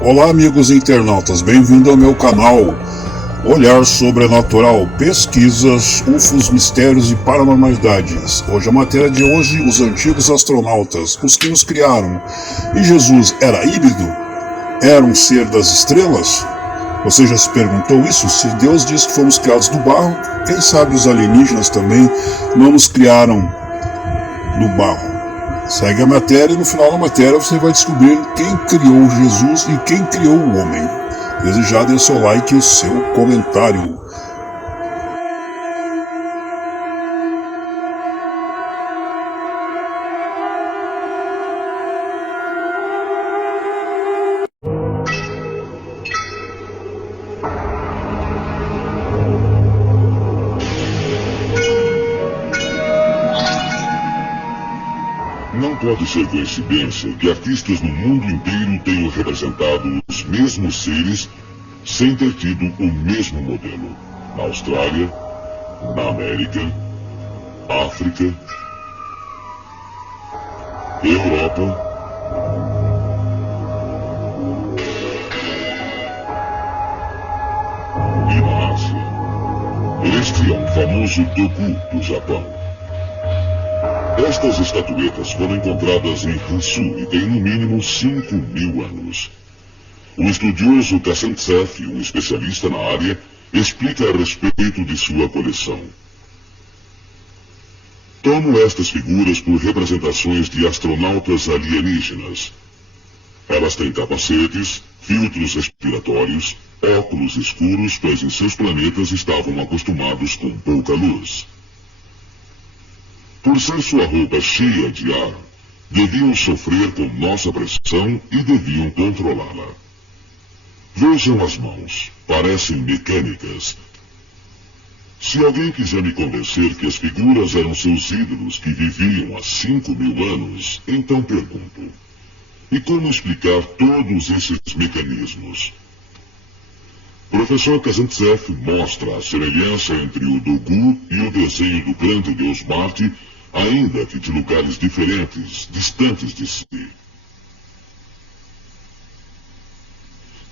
Olá, amigos internautas, bem-vindo ao meu canal Olhar Sobrenatural, pesquisas, UFOs, mistérios e paranormalidades. Hoje a matéria de hoje, os antigos astronautas, os que nos criaram. E Jesus era híbrido? Era um ser das estrelas? Você já se perguntou isso? Se Deus diz que fomos criados do barro, quem sabe os alienígenas também não nos criaram do barro? Segue a matéria e no final da matéria você vai descobrir quem criou Jesus e quem criou o homem. Desde já dê seu like e seu comentário. Não pode ser coincidência que artistas no mundo inteiro tenham representado os mesmos seres sem ter tido o mesmo modelo. Na Austrália, na América, África, Europa e na Ásia. Este é um famoso Dogu do Japão. Estas estatuetas foram encontradas em Hansu e têm no mínimo 5.000 anos. O estudioso Kazantsev, um especialista na área, explica a respeito de sua coleção. Tomo estas figuras por representações de astronautas alienígenas. Elas têm capacetes, filtros respiratórios, óculos escuros, pois em seus planetas estavam acostumados com pouca luz. Por ser sua roupa cheia de ar, deviam sofrer com nossa pressão e deviam controlá-la. Vejam as mãos, parecem mecânicas. Se alguém quiser me convencer que as figuras eram seus ídolos que viviam há 5.000 anos, então pergunto: e como explicar todos esses mecanismos? Professor Kazantsev mostra a semelhança entre o Dogu e o desenho do grande deus Marte, ainda que de lugares diferentes, distantes de si.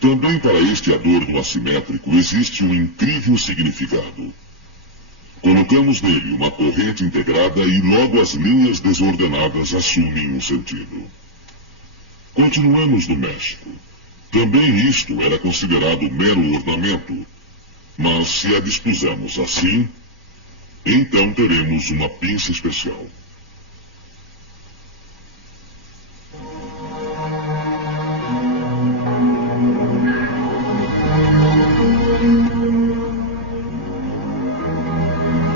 Também para este adorno assimétrico existe um incrível significado. Colocamos nele uma corrente integrada e logo as linhas desordenadas assumem um sentido. Continuamos no México. Também isto era considerado mero ornamento, mas se a dispusermos assim, então teremos uma pinça especial.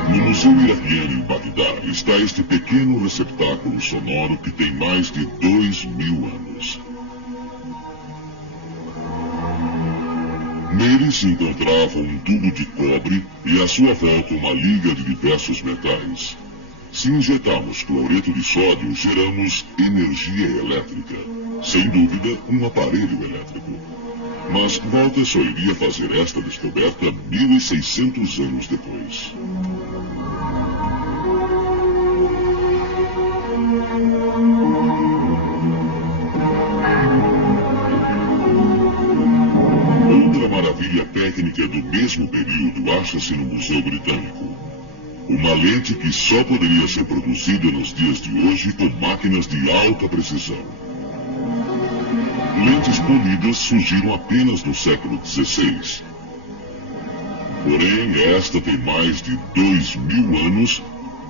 No Museu Iraquiano em Bagdá está este pequeno receptáculo sonoro que tem mais de 2.000 anos. Nele se encontrava um tubo de cobre e à sua volta uma liga de diversos metais. Se injetarmos cloreto de sódio, geramos energia elétrica. Sem dúvida, um aparelho elétrico. Mas Walter só iria fazer esta descoberta 1.600 anos depois. Maravilha técnica do mesmo período acha-se no Museu Britânico. Uma lente que só poderia ser produzida nos dias de hoje com máquinas de alta precisão. Lentes polidas surgiram apenas no século XVI. Porém, esta tem mais de 2.000 anos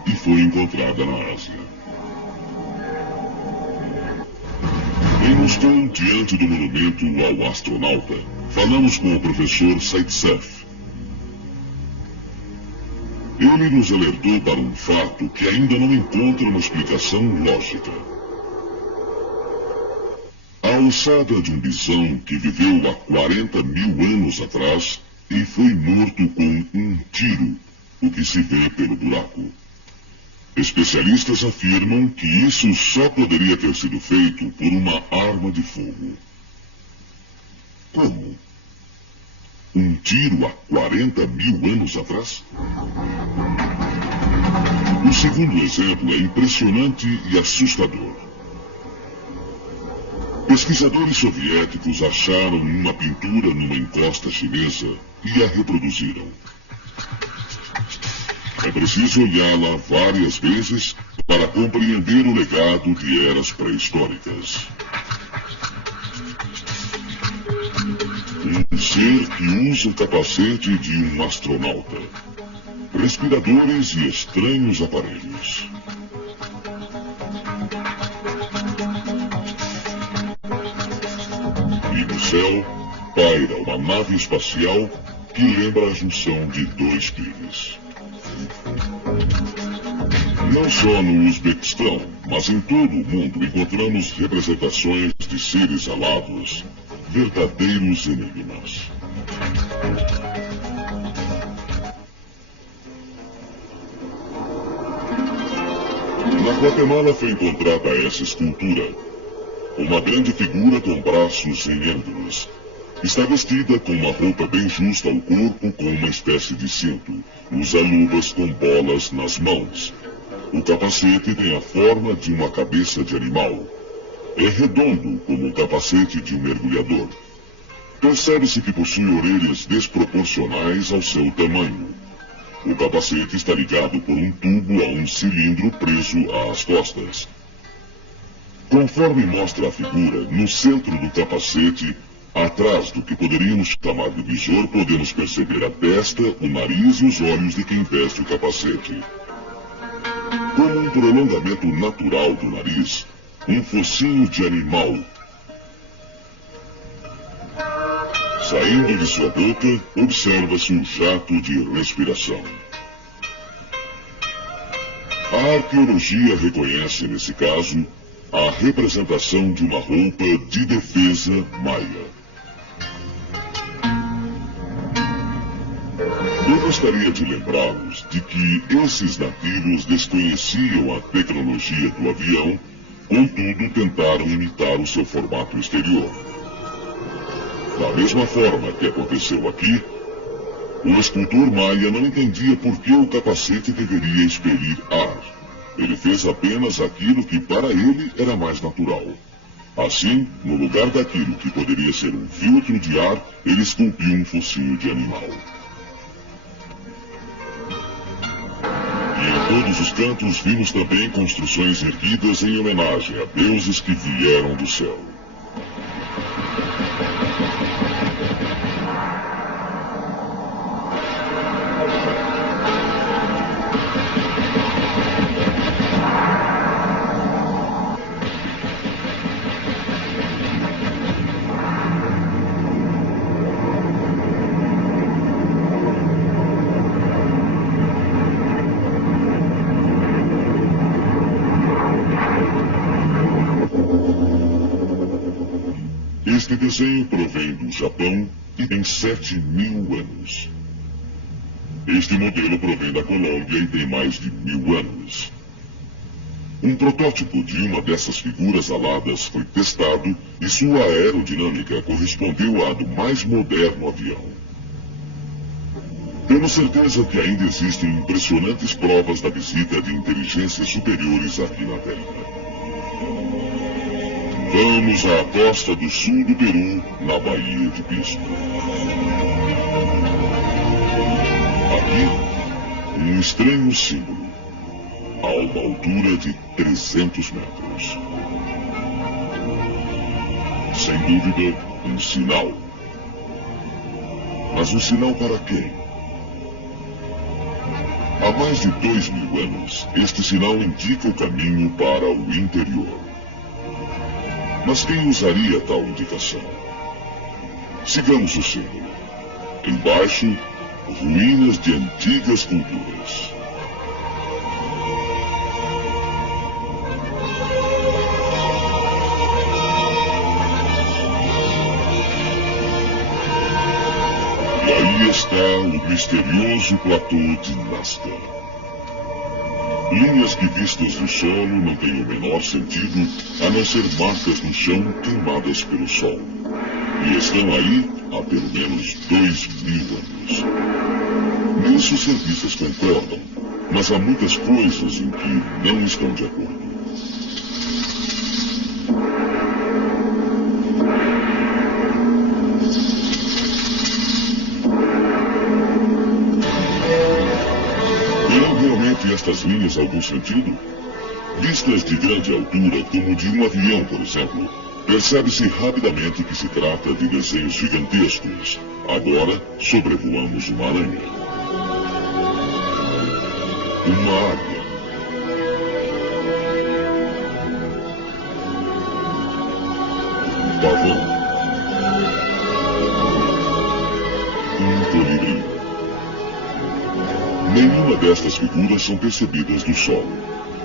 e foi encontrada na Ásia. Em Moscou, diante do monumento ao astronauta, falamos com o professor Zaitsev. Ele nos alertou para um fato que ainda não encontra uma explicação lógica. A alçada de um bisão que viveu há 40.000 anos atrás e foi morto com um tiro, o que se vê pelo buraco. Especialistas afirmam que isso só poderia ter sido feito por uma arma de fogo. Como? Um tiro há 40.000 anos atrás? O segundo exemplo é impressionante e assustador. Pesquisadores soviéticos acharam uma pintura numa encosta chinesa e a reproduziram. É preciso olhá-la várias vezes para compreender o legado de eras pré-históricas. Um ser que usa o capacete de um astronauta, respiradores e estranhos aparelhos. E no céu paira uma nave espacial que lembra a junção de dois pires. Não só no Uzbequistão, mas em todo o mundo encontramos representações de seres alados, verdadeiros enigmas. Na Guatemala foi encontrada essa escultura. Uma grande figura com braços em ângulos. Está vestida com uma roupa bem justa ao corpo com uma espécie de cinto. Usa luvas com bolas nas mãos. O capacete tem a forma de uma cabeça de animal. É redondo como o capacete de um mergulhador. Percebe-se que possui orelhas desproporcionais ao seu tamanho. O capacete está ligado por um tubo a um cilindro preso às costas. Conforme mostra a figura, no centro do capacete, atrás do que poderíamos chamar de visor, podemos perceber a testa, o nariz e os olhos de quem veste o capacete. Como um prolongamento natural do nariz, um focinho de animal. Saindo de sua boca, observa-se um jato de respiração. A arqueologia reconhece, nesse caso, a representação de uma roupa de defesa maia. Eu gostaria de lembrá-los de que esses nativos desconheciam a tecnologia do avião, contudo tentaram imitar o seu formato exterior. Da mesma forma que aconteceu aqui, o escultor maia não entendia por que o capacete deveria expelir ar. Ele fez apenas aquilo que para ele era mais natural. Assim, no lugar daquilo que poderia ser um filtro de ar, ele esculpiu um focinho de animal. E em todos os cantos vimos também construções erguidas em homenagem a deuses que vieram do céu. Este desenho provém do Japão e tem 7.000 anos. Este modelo provém da Colômbia e tem mais de 1.000 anos. Um protótipo de uma dessas figuras aladas foi testado e sua aerodinâmica correspondeu à do mais moderno avião. Temos certeza que ainda existem impressionantes provas da visita de inteligências superiores aqui na Terra. Vamos à costa do sul do Peru, na Baía de Pisco. Aqui, um estranho símbolo, a uma altura de 300 metros. Sem dúvida, um sinal. Mas um sinal para quem? Há mais de 2.000 anos, este sinal indica o caminho para o interior. Mas quem usaria tal indicação? Sigamos o símbolo. Embaixo, ruínas de antigas culturas. E aí está o misterioso platô de Nazca. Linhas que vistas do solo não têm o menor sentido, a não ser marcas no chão queimadas pelo sol. E estão aí há pelo menos 2.000 anos. Nisso os cientistas concordam, mas há muitas coisas em que não estão de acordo. estas linhas algum sentido? Vistas de grande altura, como de um avião, por exemplo, percebe-se rapidamente que se trata de desenhos gigantescos. Agora, sobrevoamos uma aranha. Uma águia. Um pavão. Um colibri. Nenhuma destas figuras são percebidas do solo.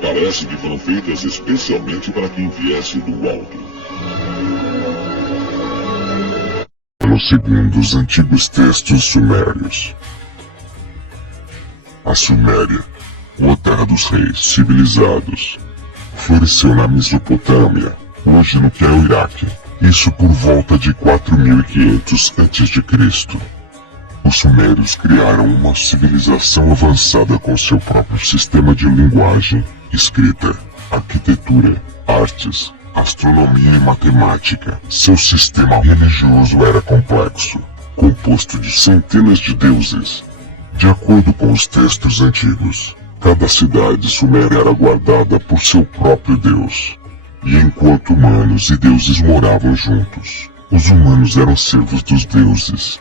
Parece que foram feitas especialmente para quem viesse do alto. Segundo os antigos textos sumérios. A Suméria, ou terra dos reis civilizados, floresceu na Mesopotâmia, hoje no que é o Iraque, isso por volta de 4500 a.C. Os sumérios criaram uma civilização avançada com seu próprio sistema de linguagem, escrita, arquitetura, artes, astronomia e matemática. Seu sistema religioso era complexo, composto de centenas de deuses. De acordo com os textos antigos, cada cidade suméria era guardada por seu próprio deus. E enquanto humanos e deuses moravam juntos, os humanos eram servos dos deuses.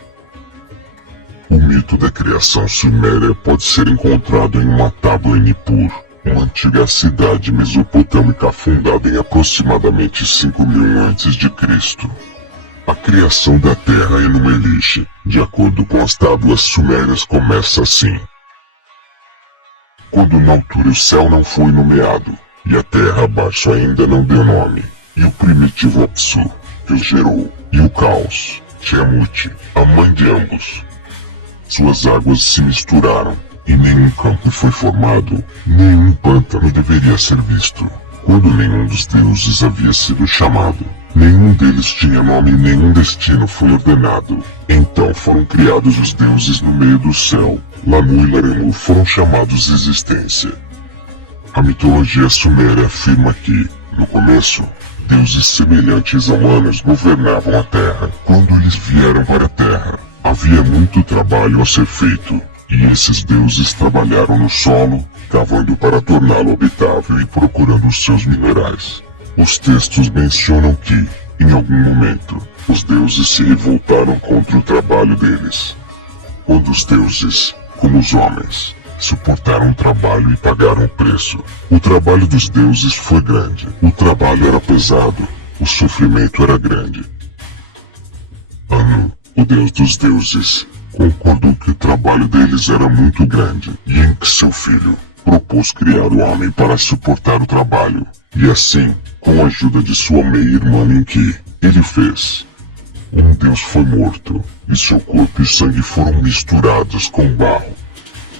O mito da criação suméria pode ser encontrado em uma tábua em Nippur, uma antiga cidade mesopotâmica fundada em aproximadamente 5000 a.C. A criação da Terra em Numeliche, de acordo com as tábuas sumérias, começa assim. Quando na altura o céu não foi nomeado, e a terra abaixo ainda não deu nome, e o primitivo Apsu, que os gerou, e o caos, Tiamut, a mãe de ambos. Suas águas se misturaram, e nenhum campo foi formado, nenhum pântano deveria ser visto. Quando nenhum dos deuses havia sido chamado, nenhum deles tinha nome e nenhum destino foi ordenado. Então foram criados os deuses no meio do céu. Lanu e Laremu foram chamados existência. A mitologia suméria afirma que, no começo, deuses semelhantes a humanos governavam a terra. Quando eles vieram para a terra, havia muito trabalho a ser feito. E esses deuses trabalharam no solo, cavando para torná-lo habitável e procurando os seus minerais. Os textos mencionam que, em algum momento, os deuses se revoltaram contra o trabalho deles. Quando os deuses, como os homens, suportaram o trabalho e pagaram o preço, o trabalho dos deuses foi grande. O trabalho era pesado, o sofrimento era grande. Anu, o deus dos deuses, concordou que o trabalho deles era muito grande, e em que seu filho propôs criar o homem para suportar o trabalho. E assim, com a ajuda de sua meia-irmã Enki, ele fez. Um deus foi morto, e seu corpo e sangue foram misturados com barro.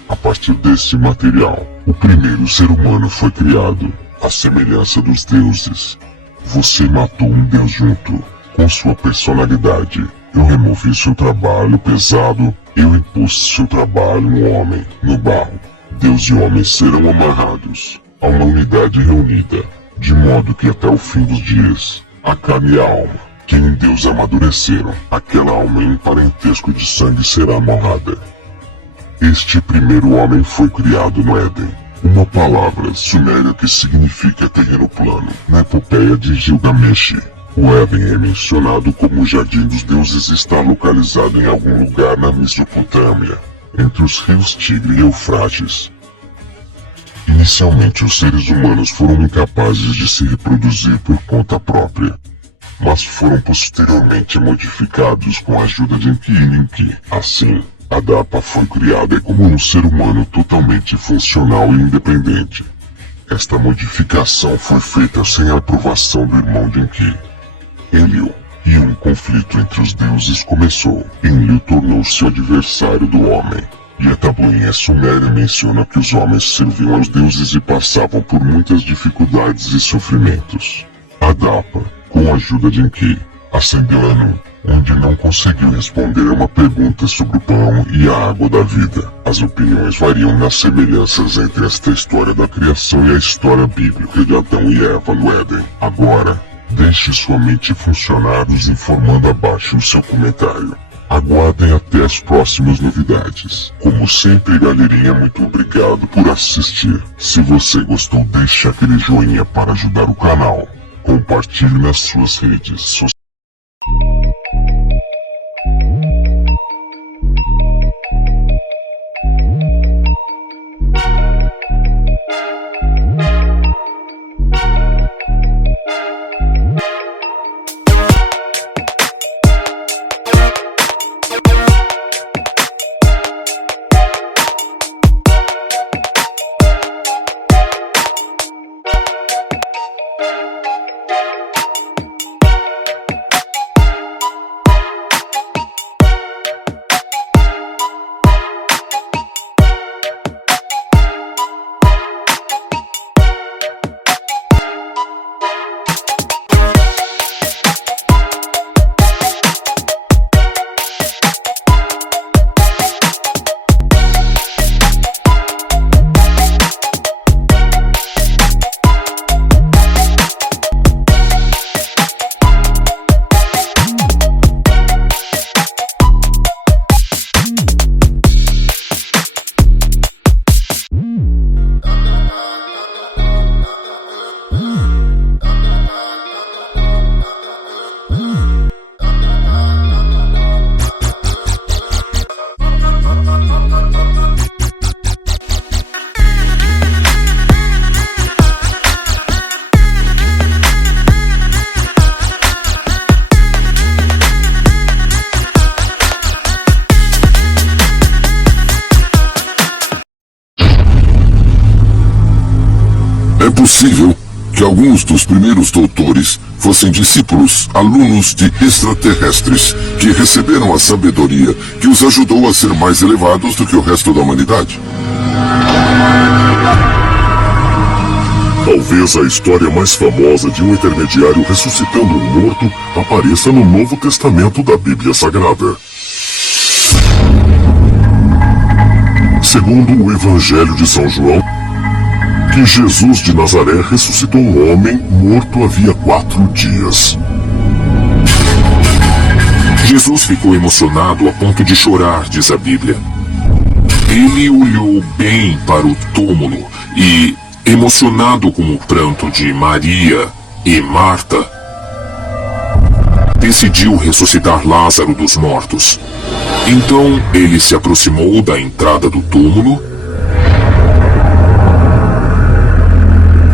A partir desse material, o primeiro ser humano foi criado, à semelhança dos deuses. Você matou um deus junto, com sua personalidade. Eu removi seu trabalho pesado, eu impus seu trabalho no homem, no barro. Deus e homem serão amarrados a uma unidade reunida, de modo que até o fim dos dias, a carne e a alma, que em Deus amadureceram, aquela alma em parentesco de sangue será amarrada. Este primeiro homem foi criado no Éden, uma palavra suméria que significa terreno plano, na epopeia de Gilgamesh. O Éden é mencionado como o Jardim dos Deuses e está localizado em algum lugar na Mesopotâmia, entre os rios Tigre e Eufrates. Inicialmente os seres humanos foram incapazes de se reproduzir por conta própria, mas foram posteriormente modificados com a ajuda de Enki e Ninki. Assim, Adapa foi criada como um ser humano totalmente funcional e independente. Esta modificação foi feita sem a aprovação do irmão de Enki, Enlil, e um conflito entre os deuses começou. Enlil tornou-se o adversário do homem, e a tabuinha suméria menciona que os homens serviam aos deuses e passavam por muitas dificuldades e sofrimentos. Adapa, com a ajuda de Enki, ascendeu Anu, onde não conseguiu responder a uma pergunta sobre o pão e a água da vida. As opiniões variam nas semelhanças entre esta história da criação e a história bíblica de Adão e Eva no Éden. Agora, deixe sua mente funcionar nos informando abaixo o seu comentário. Aguardem até as próximas novidades. Como sempre, galerinha, muito obrigado por assistir. Se você gostou, deixe aquele joinha para ajudar o canal. Compartilhe nas suas redes sociais. É possível que alguns dos primeiros doutores fossem discípulos, alunos de extraterrestres, que receberam a sabedoria que os ajudou a ser mais elevados do que o resto da humanidade. Talvez a história mais famosa de um intermediário ressuscitando um morto apareça no Novo Testamento da Bíblia Sagrada. Segundo o Evangelho de São João, que Jesus de Nazaré ressuscitou um homem morto havia 4 dias. Jesus ficou emocionado a ponto de chorar, diz a Bíblia. Ele olhou bem para o túmulo e, emocionado com o pranto de Maria e Marta, decidiu ressuscitar Lázaro dos mortos. Então ele se aproximou da entrada do túmulo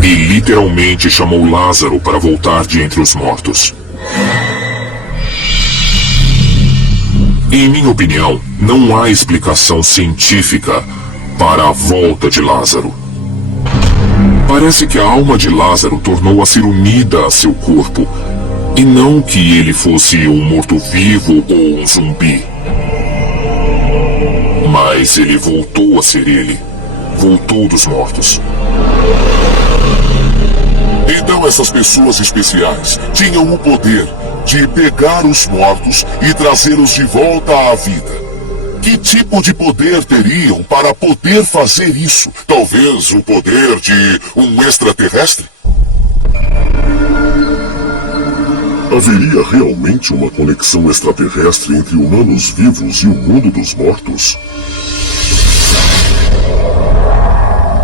e literalmente chamou Lázaro para voltar de entre os mortos. Em minha opinião, não há explicação científica para a volta de Lázaro. Parece que a alma de Lázaro tornou a ser unida a seu corpo, e não que ele fosse um morto-vivo ou um zumbi. Mas ele voltou a ser ele. Voltou dos mortos. Então essas pessoas especiais tinham o poder de pegar os mortos e trazê-los de volta à vida. Que tipo de poder teriam para poder fazer isso? Talvez o poder de um extraterrestre? Haveria realmente uma conexão extraterrestre entre humanos vivos e o mundo dos mortos?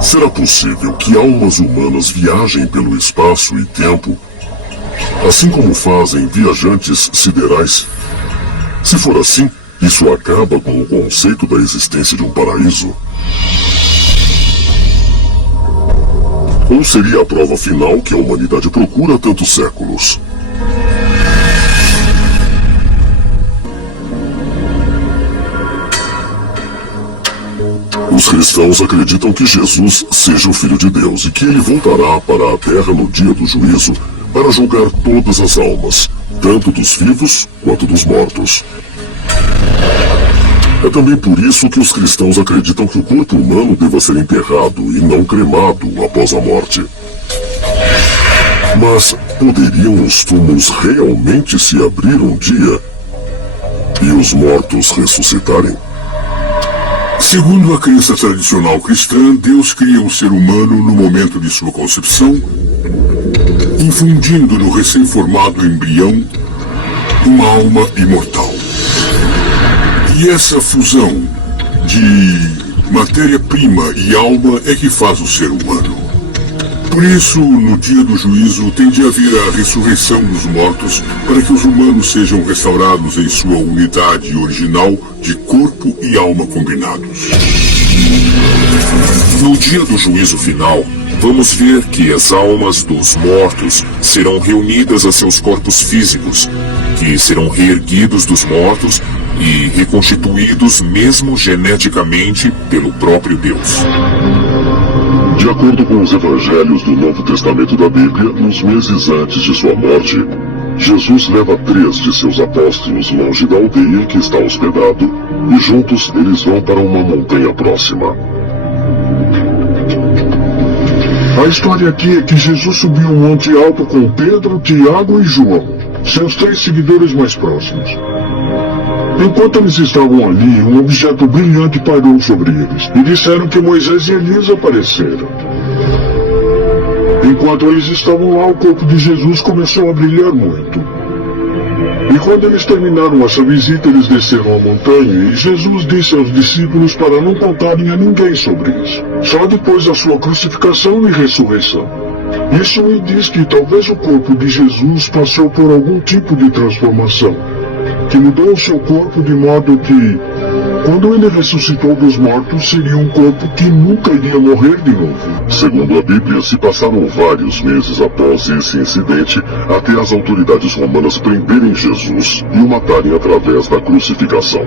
Será possível que almas humanas viajem pelo espaço e tempo, assim como fazem viajantes siderais? Se for assim, isso acaba com o conceito da existência de um paraíso? Ou seria a prova final que a humanidade procura há tantos séculos? Os cristãos acreditam que Jesus seja o Filho de Deus e que ele voltará para a Terra no dia do juízo para julgar todas as almas, tanto dos vivos quanto dos mortos. É também por isso que os cristãos acreditam que o corpo humano deva ser enterrado e não cremado após a morte. Mas poderiam os túmulos realmente se abrir um dia e os mortos ressuscitarem? Segundo a crença tradicional cristã, Deus cria o ser humano no momento de sua concepção, infundindo no recém-formado embrião uma alma imortal. E essa fusão de matéria-prima e alma é que faz o ser humano. Por isso, no dia do juízo, tem de haver a ressurreição dos mortos para que os humanos sejam restaurados em sua unidade original de corpo e alma combinados. No dia do juízo final, vamos ver que as almas dos mortos serão reunidas a seus corpos físicos, que serão reerguidos dos mortos e reconstituídos mesmo geneticamente pelo próprio Deus. De acordo com os evangelhos do Novo Testamento da Bíblia, nos meses antes de sua morte, Jesus leva 3 de seus apóstolos longe da aldeia em que está hospedado e juntos eles vão para uma montanha próxima. A história aqui é que Jesus subiu um monte alto com Pedro, Tiago e João, seus 3 seguidores mais próximos. Enquanto eles estavam ali, um objeto brilhante pairou sobre eles e disseram que Moisés e Elias apareceram. Enquanto eles estavam lá, o corpo de Jesus começou a brilhar muito. E quando eles terminaram essa visita, eles desceram a montanha e Jesus disse aos discípulos para não contarem a ninguém sobre isso, só depois da sua crucificação e ressurreição. Isso me diz que talvez o corpo de Jesus passou por algum tipo de transformação, que mudou o seu corpo de modo que, quando ele ressuscitou dos mortos, seria um corpo que nunca iria morrer de novo. Segundo a Bíblia, se passaram vários meses após esse incidente até as autoridades romanas prenderem Jesus e o matarem através da crucificação.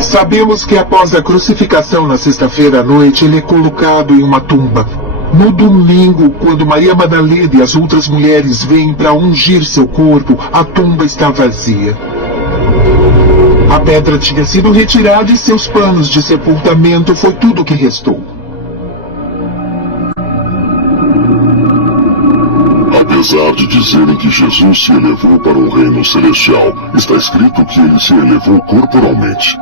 Sabemos que após a crucificação na sexta-feira à noite, ele é colocado em uma tumba. No domingo, quando Maria Madalena e as outras mulheres vêm para ungir seu corpo, a tumba está vazia. A pedra tinha sido retirada e seus panos de sepultamento foi tudo o que restou. Apesar de dizerem que Jesus se elevou para o reino celestial, está escrito que ele se elevou corporalmente,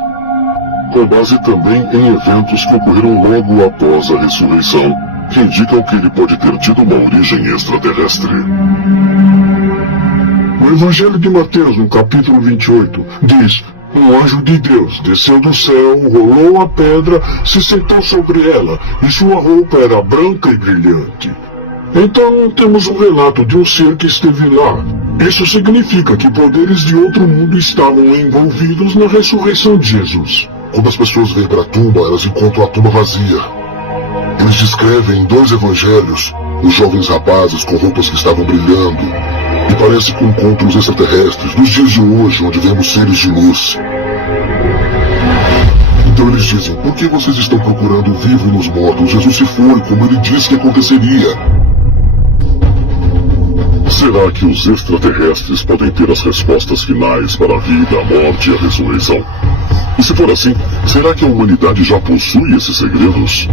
com base também em eventos que ocorreram logo após a ressurreição, que indicam que ele pode ter tido uma origem extraterrestre. O Evangelho de Mateus, no capítulo 28, diz: um anjo de Deus desceu do céu, rolou a pedra, se sentou sobre ela, e sua roupa era branca e brilhante. Então temos um relato de um ser que esteve lá. Isso significa que poderes de outro mundo estavam envolvidos na ressurreição de Jesus. Quando as pessoas vêm para a tumba, elas encontram a tumba vazia. Eles descrevem em 2 evangelhos os jovens rapazes com roupas que estavam brilhando, e parece com encontros extraterrestres dos dias de hoje, onde vemos seres de luz. Então eles dizem: por que vocês estão procurando o vivo nos mortos? Jesus se foi, como ele disse que aconteceria. Será que os extraterrestres podem ter as respostas finais para a vida, a morte e a ressurreição? E se for assim, será que a humanidade já possui esses segredos?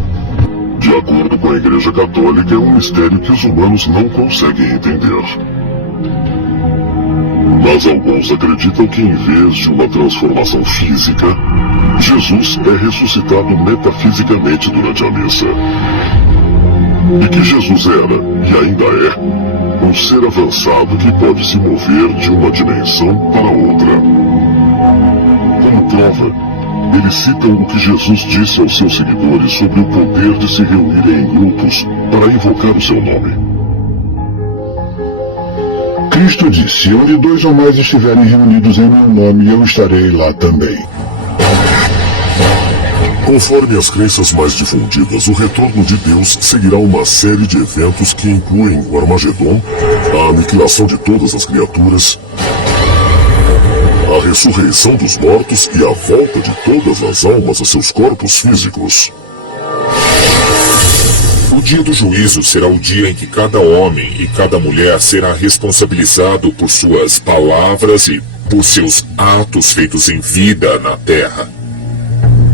De acordo com a Igreja Católica, é um mistério que os humanos não conseguem entender. Mas alguns acreditam que, em vez de uma transformação física, Jesus é ressuscitado metafisicamente durante a missa. E que Jesus era, e ainda é, um ser avançado que pode se mover de uma dimensão para outra. Como prova, eles citam o que Jesus disse aos seus seguidores sobre o poder de se reunirem em grupos para invocar o seu nome. Cristo disse: onde 2 ou mais estiverem reunidos em meu nome, eu estarei lá também. Conforme as crenças mais difundidas, o retorno de Deus seguirá uma série de eventos que incluem o Armagedon, a aniquilação de todas as criaturas, a ressurreição dos mortos e a volta de todas as almas a seus corpos físicos. O dia do juízo será o dia em que cada homem e cada mulher será responsabilizado por suas palavras e por seus atos feitos em vida na terra.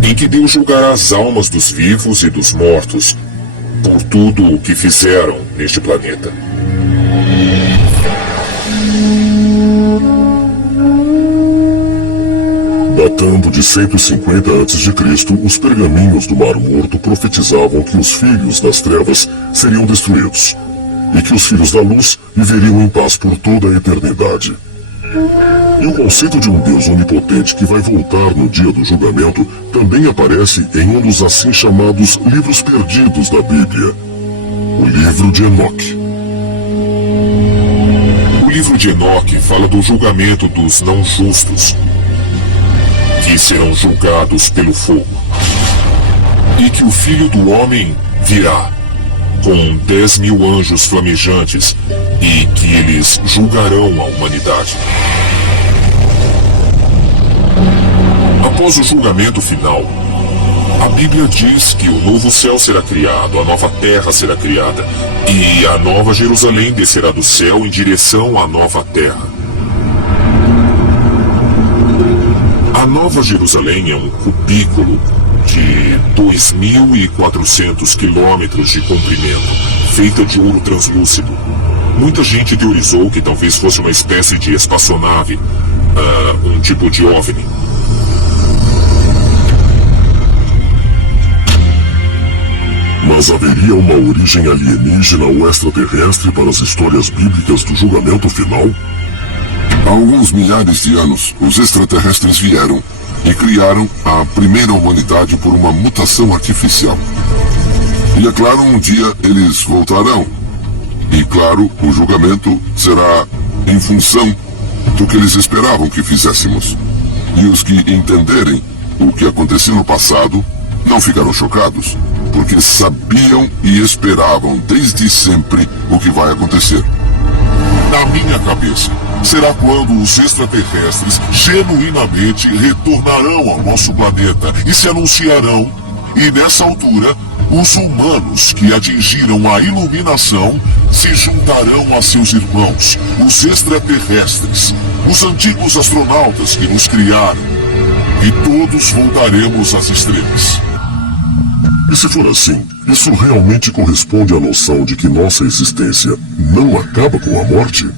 Em que Deus julgará as almas dos vivos e dos mortos por tudo o que fizeram neste planeta. Datando de 150 a.C., os pergaminhos do Mar Morto profetizavam que os filhos das trevas seriam destruídos, e que os filhos da luz viveriam em paz por toda a eternidade. E o conceito de um Deus onipotente que vai voltar no dia do julgamento também aparece em um dos assim chamados livros perdidos da Bíblia, o livro de Enoque. O livro de Enoque fala do julgamento dos não justos, que serão julgados pelo fogo, e que o Filho do Homem virá com 10.000 anjos flamejantes e que eles julgarão a humanidade. Após o julgamento final, a Bíblia diz que o novo céu será criado, a nova terra será criada e a nova Jerusalém descerá do céu em direção à nova terra. A nova Jerusalém é um cubículo de 2.400 quilômetros de comprimento, feita de ouro translúcido. Muita gente teorizou que talvez fosse uma espécie de espaçonave, um tipo de OVNI. Mas haveria uma origem alienígena ou extraterrestre para as histórias bíblicas do julgamento final? Há alguns milhares de anos, os extraterrestres vieram e criaram a primeira humanidade por uma mutação artificial. E é claro, um dia eles voltarão. E claro, o julgamento será em função do que eles esperavam que fizéssemos. E os que entenderem o que aconteceu no passado não ficaram chocados, porque sabiam e esperavam desde sempre o que vai acontecer. Na minha cabeça, será quando os extraterrestres genuinamente retornarão ao nosso planeta e se anunciarão, e nessa altura, os humanos que atingiram a iluminação se juntarão a seus irmãos, os extraterrestres, os antigos astronautas que nos criaram, e todos voltaremos às estrelas. E se for assim, isso realmente corresponde à noção de que nossa existência não acaba com a morte?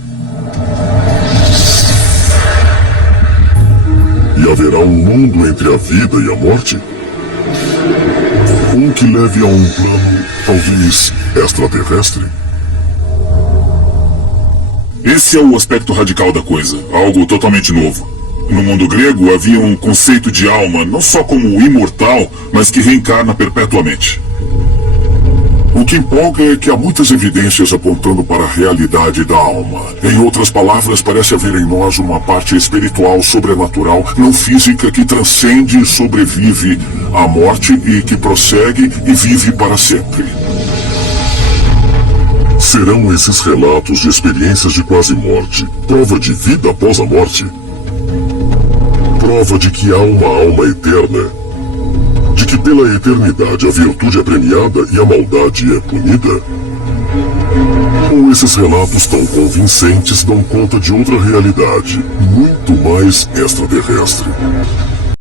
E haverá um mundo entre a vida e a morte? Um que leve a um plano, talvez, extraterrestre? Esse é o aspecto radical da coisa, algo totalmente novo. No mundo grego havia um conceito de alma, não só como imortal, mas que reencarna perpetuamente. O que empolga é que há muitas evidências apontando para a realidade da alma. Em outras palavras, parece haver em nós uma parte espiritual, sobrenatural, não física, que transcende e sobrevive à morte e que prossegue e vive para sempre. Serão esses relatos de experiências de quase morte prova de vida após a morte? Prova de que há uma alma eterna? De que pela eternidade a virtude é premiada e a maldade é punida? Ou esses relatos tão convincentes dão conta de outra realidade, muito mais extraterrestre?